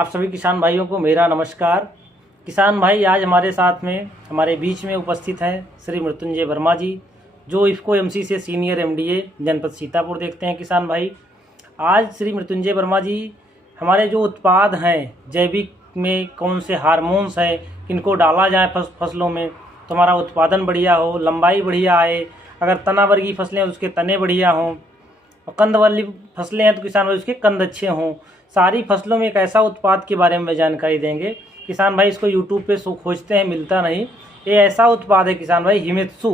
आप सभी किसान भाइयों को मेरा नमस्कार। किसान भाई, आज हमारे साथ में हमारे बीच में उपस्थित हैं श्री मृत्युंजय वर्मा जी, जो इफको एमसी से सीनियर एमडीए जनपद सीतापुर देखते हैं। किसान भाई, आज श्री मृत्युंजय वर्मा जी हमारे जो उत्पाद हैं, जैविक में कौन से हार्मोन्स हैं, किनको डाला जाए फसलों में तो हमारा उत्पादन बढ़िया हो, लंबाई बढ़िया आए। अगर तना वर्गीय फसलें हैं तो उसके तने बढ़िया हों, और कंद वाली फसलें हैं तो किसान भाई उसके कंद अच्छे हों। सारी फसलों में एक ऐसा उत्पाद के बारे में जानकारी देंगे। किसान भाई इसको यूट्यूब पे खोजते हैं, मिलता नहीं। ये ऐसा उत्पाद है किसान भाई, हिमेत्सु।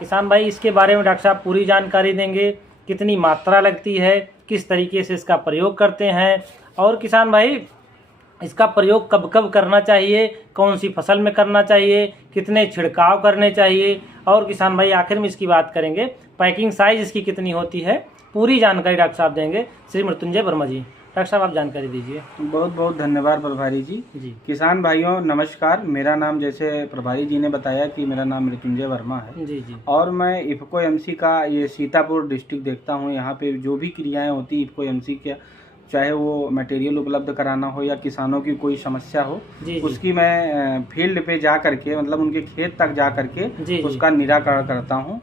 किसान भाई इसके बारे में डॉक्टर साहब पूरी जानकारी देंगे, कितनी मात्रा लगती है, किस तरीके से इसका प्रयोग करते हैं, और किसान भाई इसका प्रयोग कब कब करना चाहिए, कौन सी फसल में करना चाहिए, कितने छिड़काव करने चाहिए, और किसान भाई आखिर में इसकी बात करेंगे पैकिंग साइज इसकी कितनी होती है। पूरी जानकारी डॉक्टर साहब देंगे। श्री मृत्युंजय वर्मा जी, डॉक्टर साहब आप जानकारी दीजिए। बहुत बहुत धन्यवाद प्रभारी जी। किसान भाइयों नमस्कार। मेरा नाम, जैसे प्रभारी जी ने बताया कि मेरा नाम मृत्युंजय वर्मा है जी जी, और मैं इफको एमसी का ये सीतापुर डिस्ट्रिक्ट देखता हूँ। यहाँ पे जो भी क्रियाएं होती इफको एमसी के, चाहे वो मटेरियल उपलब्ध कराना हो या किसानों की कोई समस्या हो, उसकी मैं फील्ड पे जा करके, मतलब उनके खेत तक जा करके उसका निराकरण करता हूँ।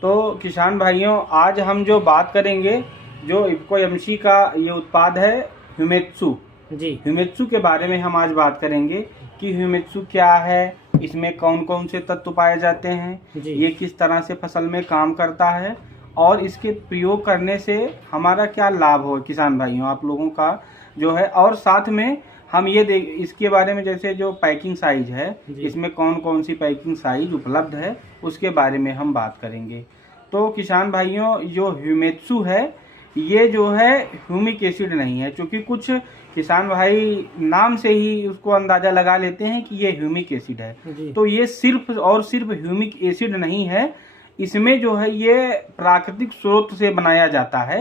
तो किसान भाइयों, आज हम जो बात करेंगे, जो इफको एमसी का ये उत्पाद है हिमेत्सु जी, हिमेत्सु के बारे में हम आज बात करेंगे कि हिमेत्सु क्या है, इसमें कौन कौन से तत्व पाए जाते हैं, ये किस तरह से फसल में काम करता है, और इसके प्रयोग करने से हमारा क्या लाभ हो किसान भाइयों आप लोगों का जो है। और साथ में हम ये इसके बारे में, जैसे जो पैकिंग साइज है, इसमें कौन कौन सी पैकिंग साइज उपलब्ध है, उसके बारे में हम बात करेंगे। तो किसान भाइयों, जो हिमेत्सु है ये जो है ह्यूमिक एसिड नहीं है, क्योंकि कुछ किसान भाई नाम से ही उसको अंदाजा लगा लेते हैं कि ये ह्यूमिक एसिड है। तो ये सिर्फ और सिर्फ ह्यूमिक एसिड नहीं है, इसमें जो है ये प्राकृतिक स्रोत से बनाया जाता है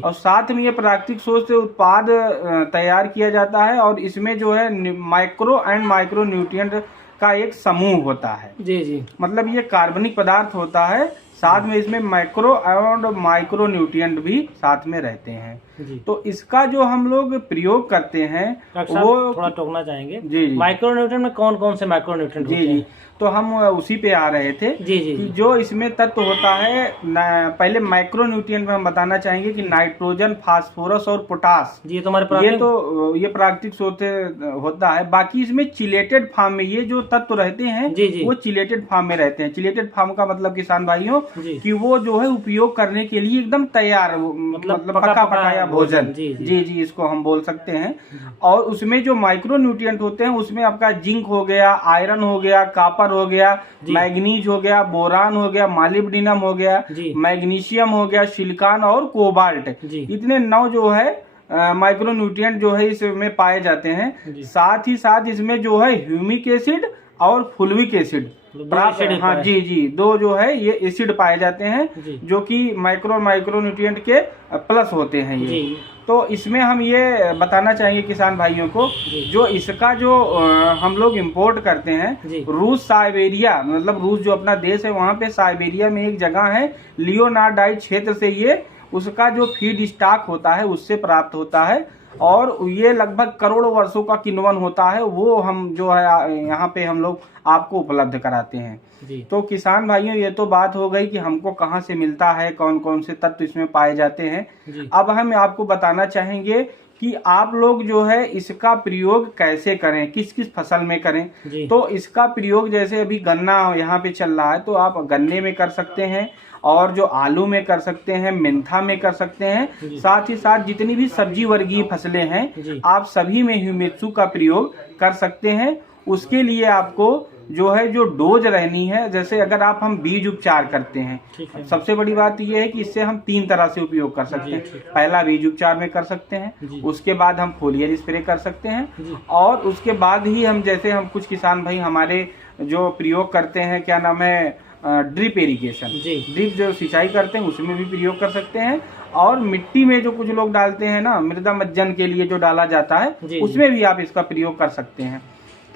और साथ में ये प्राकृतिक स्रोत से उत्पाद तैयार किया जाता है, और इसमें जो है माइक्रो एंड माइक्रो न्यूट्रिएंट का एक समूह होता है। जी, मतलब ये कार्बनिक पदार्थ होता है, साथ में इसमें माइक्रो और माइक्रो न्यूट्रिएंट भी साथ में रहते हैं। तो इसका जो हम लोग प्रयोग करते हैं वो थोड़ा टोकना चाहेंगे। जी, माइक्रो न्यूट्रिएंट में कौन कौन से माइक्रो न्यूट्रिएंट होते हैं? तो हम उसी पे आ रहे थे। कि जो इसमें तत्व होता है, पहले माइक्रो न्यूट्रिएंट में हम बताना चाहेंगे कि नाइट्रोजन, फास्फोरस और पोटास, ये ये प्राकृतिक स्रोत होता है। बाकी इसमें चिलेटेड फॉर्म में ये जो तत्व रहते हैं वो चिलेटेड फॉर्म में रहते हैं। चिलेटेड फॉर्म का मतलब किसान भाइयों कि वो जो है उपयोग करने के लिए एकदम तैयार, मतलब पका पकाया भोजन, जी, इसको हम बोल सकते हैं। और उसमें जो माइक्रो न्यूट्रिएंट होते हैं उसमें आपका जिंक हो गया, आयरन हो गया, कापर हो गया, मैग्नीज हो गया, बोरान हो गया, मालिब्डिनम हो गया, मैग्नीशियम हो गया, सिलिकॉन और कोबाल्ट, इतने 9 जो है माइक्रो न्यूट्रिएंट जो है इसमें पाए जाते हैं। साथ ही साथ इसमें जो है ह्यूमिक एसिड और फुल्विक एसिड प्राप्त, हाँ जी, 2 जो है ये एसिड पाए जाते हैं, जो कि माइक्रो न्यूट्रिएंट के प्लस होते हैं ये। तो इसमें हम ये बताना चाहेंगे किसान भाइयों को, जो इसका जो हम लोग इंपोर्ट करते हैं रूस, साइबेरिया, मतलब रूस जो अपना देश है, वहाँ पे साइबेरिया में एक जगह है लियोनार्डाइट क्षेत्र से ये उसका जो फीड स्टॉक होता है उससे प्राप्त होता है, और ये लगभग करोड़ों वर्षों का किण्वन होता है, वो हम जो है यहाँ पे हम लोग आपको उपलब्ध कराते हैं। तो किसान भाइयों, ये तो बात हो गई कि हमको कहाँ से मिलता है, कौन कौन से तत्व इसमें पाए जाते हैं। अब हम आपको बताना चाहेंगे कि आप लोग जो है इसका प्रयोग कैसे करें, किस किस फसल में करें। तो इसका प्रयोग, जैसे अभी गन्ना यहाँ पे चल रहा है, तो आप गन्ने में कर सकते हैं, और जो आलू में कर सकते हैं, मेंथा में कर सकते हैं। साथ ही साथ जितनी भी सब्जी वर्गीय फसलें हैं आप सभी में हिमेत्सु का प्रयोग कर सकते हैं। उसके लिए आपको जो है जो डोज रहनी है, जैसे अगर हम बीज उपचार करते हैं, सबसे बड़ी बात यह है कि इससे हम 3 तरह से उपयोग कर सकते हैं। पहला बीज उपचार में कर सकते हैं, उसके बाद हम फोलियर स्प्रे कर सकते हैं, और उसके बाद ही हम, जैसे हम कुछ किसान भाई हमारे जो प्रयोग करते हैं, क्या नाम है, ड्रिप इरिगेशन, ड्रिप जो सिंचाई करते हैं उसमें भी प्रयोग कर सकते हैं। और मिट्टी में जो कुछ लोग डालते हैं ना, मृदा मज्जन के लिए जो डाला जाता है, उसमें भी आप इसका प्रयोग कर सकते हैं।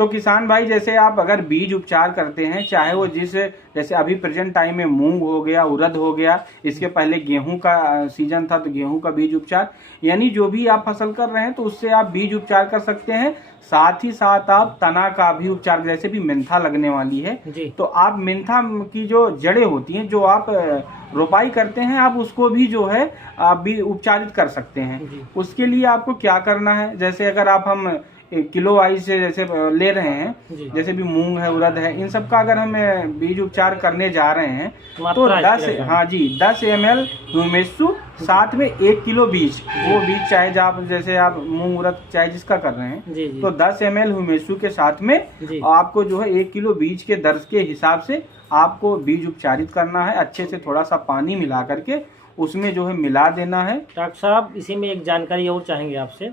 तो किसान भाई जैसे आप अगर बीज उपचार करते हैं, चाहे वो जैसे अभी प्रेजेंट टाइम में मूंग हो गया, उड़द हो गया, इसके पहले गेहूं का सीजन था तो गेहूं का बीज उपचार, यानी जो भी आप फसल कर रहे हैं तो उससे आप बीज उपचार कर सकते हैं। साथ ही साथ आप तना का भी उपचार, जैसे भी मेंथा लगने वाली है तो आप मेंथा की जो जड़ें होती हैं जो आप रोपाई करते हैं, आप उसको भी जो है आप भी उपचारित कर सकते हैं। उसके लिए आपको क्या करना है, जैसे अगर आप हम किलो वाइज से जैसे ले रहे हैं, जैसे भी मूंग है, उड़द है, इन सब का अगर हम बीज उपचार करने जा रहे हैं तो 10 ml ह्यूमेसू, साथ में 1 किलो बीज, वो बीज चाहे जैसे आप मूंग उड़द चाहे जिसका कर रहे हैं तो 10 ml ह्यूमेसू के साथ में आपको जो है 1 किलो बीज के दर्ज के हिसाब से आपको बीज उपचारित करना है। अच्छे से थोड़ा सा पानी मिला करके उसमें जो है मिला देना है। डॉक्टर साहब इसी में एक जानकारी और चाहेंगे आपसे,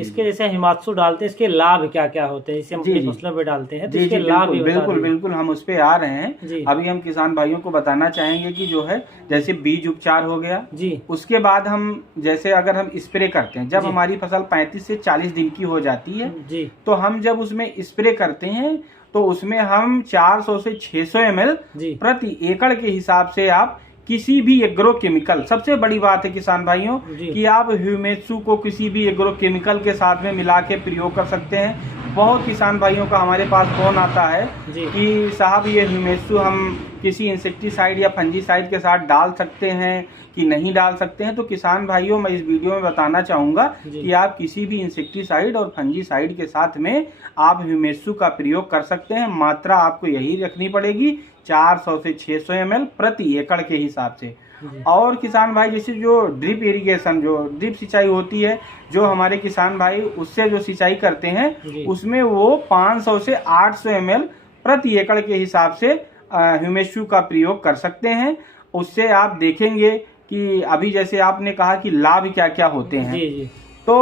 इसके जैसे हिमाचू डालते हैं, इसके लाभ क्या क्या होते हैं, इसे हम अपनी फसलों पे डालते हैं तो इसके लाभ बिल्कुल हम उस पे आ रहे हैं। अभी हम किसान भाइयों को बताना चाहेंगे कि जो है जैसे बीज उपचार हो गया उसके बाद हम जैसे अगर हम स्प्रे करते हैं, जब हमारी फसल 35 से 40 दिन की हो जाती है तो हम जब उसमें स्प्रे करते हैं तो उसमें हम 400 से 600 ml प्रति एकड़ के हिसाब से आप किसी भी एग्रो केमिकल, सबसे बड़ी बात है किसान भाइयों कि आप ह्यूमेसू को किसी भी एग्रो केमिकल के साथ में मिला के प्रयोग कर सकते हैं। बहुत किसान भाइयों का हमारे पास फोन आता है कि साहब ये ह्यूमेसू हम किसी इंसेक्टिसाइड या फंजीसाइड के साथ डाल सकते हैं कि नहीं डाल सकते हैं। तो किसान भाइयों मैं इस वीडियो में बताना चाहूंगा कि आप किसी भी इंसेक्टिसाइड और फंजीसाइड के साथ में आप ह्यूमेसू का प्रयोग कर सकते हैं। मात्रा आपको यही रखनी पड़ेगी 400 से 600 ml प्रति एकड़ के हिसाब से। और किसान भाई जैसे जो ड्रिप इरिगेशन, जो ड्रिप सिंचाई होती है, जो हमारे किसान भाई उससे जो सिंचाई करते हैं उसमें वो 500 से 800 ml प्रति एकड़ के हिसाब से ह्यूमेसू का प्रयोग कर सकते हैं। उससे आप देखेंगे कि अभी जैसे आपने कहा कि लाभ क्या क्या होते हैं, तो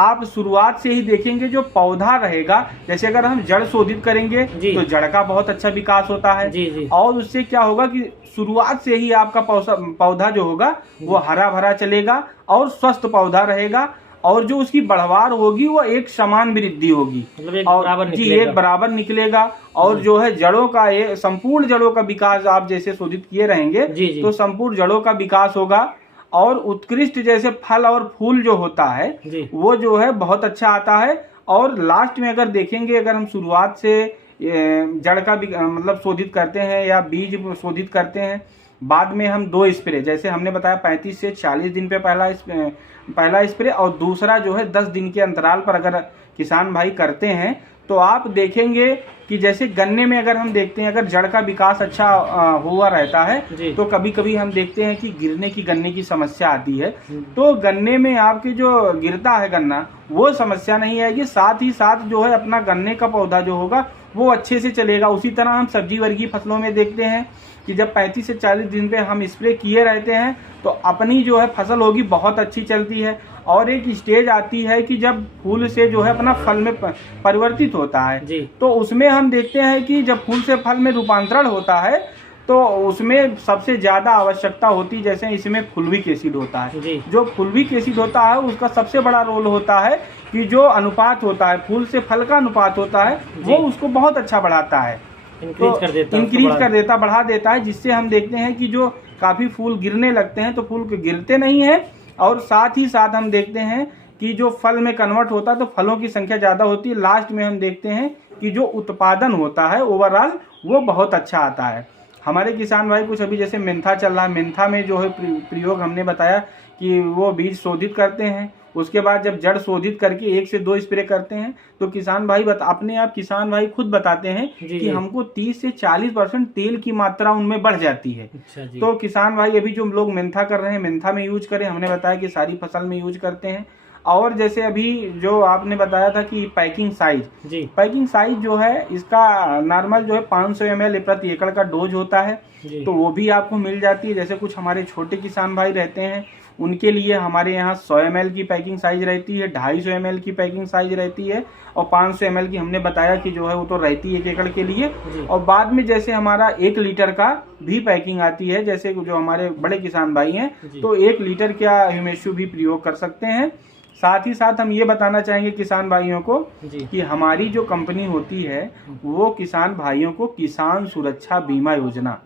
आप शुरुआत से ही देखेंगे जो पौधा रहेगा, जैसे अगर हम जड़ शोधित करेंगे तो जड़ का बहुत अच्छा विकास होता है और उससे क्या होगा कि शुरुआत से ही आपका पौधा जो होगा वो हरा भरा चलेगा और स्वस्थ पौधा रहेगा और जो उसकी बढ़वार होगी वो एक समान वृद्धि होगी, मतलब एक बराबर निकलेगा और जो है जड़ों का संपूर्ण जड़ों का विकास आप जैसे शोधित किए रहेंगे तो संपूर्ण जड़ों का विकास होगा और उत्कृष्ट जैसे फल और फूल जो होता है वो जो है बहुत अच्छा आता है। और लास्ट में अगर देखेंगे, अगर हम शुरुआत से जड़ का मतलब शोधित करते हैं या बीज शोधित करते हैं, बाद में हम 2 स्प्रे, जैसे हमने बताया 35 से 40 दिन पे पहला स्प्रे और दूसरा जो है 10 दिन के अंतराल पर अगर किसान भाई करते हैं तो आप देखेंगे कि जैसे गन्ने में अगर हम देखते हैं, अगर जड़ का विकास अच्छा हुआ रहता है तो कभी कभी हम देखते हैं कि गन्ने की समस्या आती है, तो गन्ने में आपके जो गिरता है गन्ना वो समस्या नहीं आएगी। साथ ही साथ जो है अपना गन्ने का पौधा जो होगा वो अच्छे से चलेगा। उसी तरह हम सब्जी वर्गीय फसलों में देखते हैं कि जब 35 से 40 दिन पे हम स्प्रे किए रहते हैं तो अपनी जो है फसल होगी बहुत अच्छी चलती है। और एक स्टेज आती है कि जब फूल से जो है अपना फल में परिवर्तित होता है तो उसमें हम देखते हैं कि जब फूल से फल में रूपांतरण होता है तो उसमें सबसे ज्यादा आवश्यकता होती है, जैसे इसमें फुल्विक एसिड होता है। जो फुल्विक एसिड होता है उसका सबसे बड़ा रोल होता है कि जो अनुपात होता है फूल से फल का अनुपात होता है वो उसको बहुत अच्छा बढ़ाता है, इंक्रीज कर देता, बढ़ा देता है, जिससे हम देखते हैं कि जो काफी फूल गिरने लगते हैं तो फूल गिरते नहीं है और साथ ही साथ हम देखते हैं कि जो फल में कन्वर्ट होता है तो फलों की संख्या ज्यादा होती है। लास्ट में हम देखते हैं कि जो उत्पादन होता है ओवरऑल वो बहुत अच्छा आता है। हमारे किसान भाई कुछ अभी जैसे मेंथा चल रहा है, मेंथा में जो है प्रयोग हमने बताया कि वो बीज शोधित करते हैं, उसके बाद जब जड़ शोधित करके 1 से 2 स्प्रे करते हैं तो किसान भाई अपने आप किसान भाई खुद बताते हैं कि हमको 30 से 40% तेल की मात्रा उनमें बढ़ जाती है। तो किसान भाई अभी जो लोग मेंथा कर रहे हैं मेंथा में यूज करें, हमने बताया कि सारी फसल में यूज करते हैं। और जैसे अभी जो आपने बताया था कि पैकिंग साइज जो है इसका नॉर्मल जो है 500 ml प्रति एकड़ का डोज होता है, तो वो भी आपको मिल जाती है। जैसे कुछ हमारे छोटे किसान भाई रहते हैं उनके लिए हमारे यहाँ 100 ml की पैकिंग साइज रहती है, 250 ml की पैकिंग साइज रहती है और 500 ml की हमने बताया कि जो है वो तो रहती है 1 एकड़ के लिए। और बाद में जैसे हमारा 1 लीटर का भी पैकिंग आती है, जैसे जो हमारे बड़े किसान भाई हैं तो 1 लीटर का ह्यूमेसू भी प्रयोग कर सकते हैं। साथ ही साथ हम ये बताना चाहेंगे किसान भाइयों को कि हमारी जो कंपनी होती है वो किसान भाइयों को किसान सुरक्षा बीमा योजना,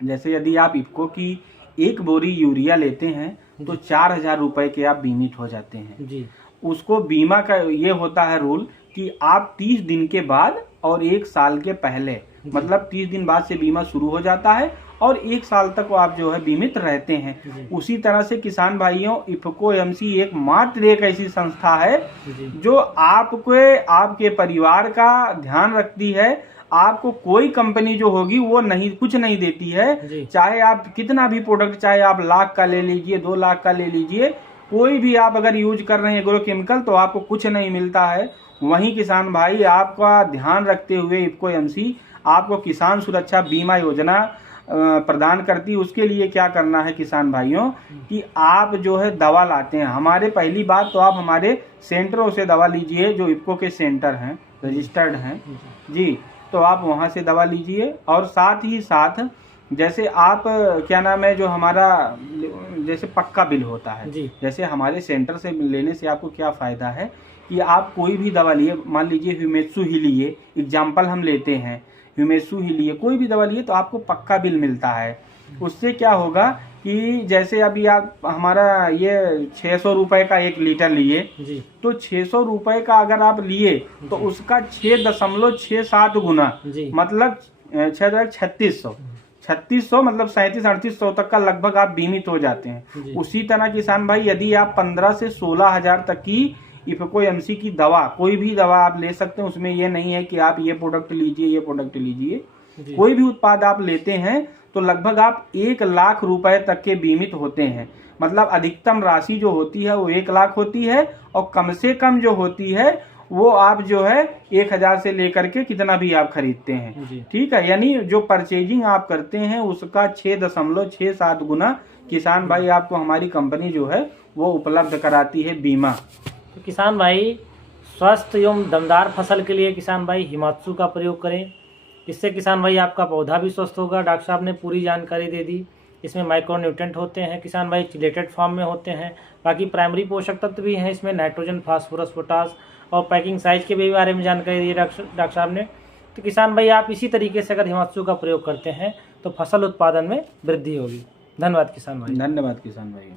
जैसे यदि आप इफको की 1 बोरी यूरिया लेते हैं तो 4,000 रुपए के आप बीमित हो जाते हैं। उसको बीमा का ये होता है रूल कि आप 30 दिन के बाद और 1 साल के पहले, मतलब 30 दिन बाद से बीमा शुरू हो जाता है और 1 साल तक वो आप जो है बीमित रहते हैं। उसी तरह से किसान भाइयों, इफको एमसी एकमात्र एक ऐसी संस्था है जो आपके परिवार का ध्यान रखती है। आपको कोई कंपनी जो होगी वो कुछ नहीं देती है, चाहे आप कितना भी प्रोडक्ट, चाहे आप लाख का ले लीजिए, 2 लाख का ले लीजिए, कोई भी आप अगर यूज कर रहे हैं एग्रो केमिकल तो आपको कुछ नहीं मिलता है। वहीं किसान भाई आपका ध्यान रखते हुए इफको एमसी आपको किसान सुरक्षा बीमा योजना प्रदान करती है। उसके लिए क्या करना है किसान भाइयों कि आप जो है दवा लाते हैं हमारे, पहली बात तो आप हमारे सेंटरों से दवा लीजिए जो इफको के सेंटर हैं, रजिस्टर्ड हैं जी, तो आप वहां से दवा लीजिए। और साथ ही साथ जैसे आप क्या नाम है, जो हमारा जैसे पक्का बिल होता है, जैसे हमारे सेंटर से लेने से आपको क्या फायदा है कि आप कोई भी दवा लिए, मान लीजिए ह्यूमेसू ही लिए, एग्जाम्पल हम लेते हैं, ह्यूमेसू ही लिए, कोई भी दवा लिए तो आपको पक्का बिल मिलता है। उससे क्या होगा कि जैसे अभी आप हमारा ये 600 रुपए का 1 लीटर लिए तो 600 रुपए का अगर आप लिए तो उसका 6.67 गुना, मतलब 3600 मतलब 3700-3800 तक का लगभग आप बीमित हो जाते हैं। उसी तरह किसान भाई यदि आप 15 से 16 हजार तक की इफको एमसी की दवा, कोई भी दवा आप ले सकते हैं, उसमें ये नहीं है कि आप ये प्रोडक्ट लीजिए, ये प्रोडक्ट लीजिए, कोई भी उत्पाद आप लेते हैं तो लगभग आप 1 लाख रुपए तक के बीमित होते हैं। मतलब अधिकतम राशि जो होती है वो 1 लाख होती है और कम से कम जो होती है वो आप जो है 1,000 से लेकर के कितना भी आप खरीदते हैं, ठीक है, यानी जो परचेजिंग आप करते हैं उसका 6.67 गुना किसान भाई आपको हमारी कंपनी जो है वो उपलब्ध कराती है बीमा। तो किसान भाई स्वस्थ एवं दमदार फसल के लिए किसान भाई हिमात्सु का प्रयोग करें, इससे किसान भाई आपका पौधा भी स्वस्थ होगा। डॉक्टर साहब ने पूरी जानकारी दे दी। इसमें माइक्रोन्यूट्रेंट होते हैं किसान भाई, चिलेटेड फॉर्म में होते हैं, बाकी प्राइमरी पोषक तत्व भी हैं इसमें, नाइट्रोजन, फास्फोरस, पोटास, और पैकिंग साइज के भी बारे में जानकारी दी डॉक्टर साहब ने। तो किसान भाई आप इसी तरीके से अगर हिमात्सु का प्रयोग करते हैं तो फसल उत्पादन में वृद्धि होगी। धन्यवाद किसान भाई। धन्यवाद किसान भाई।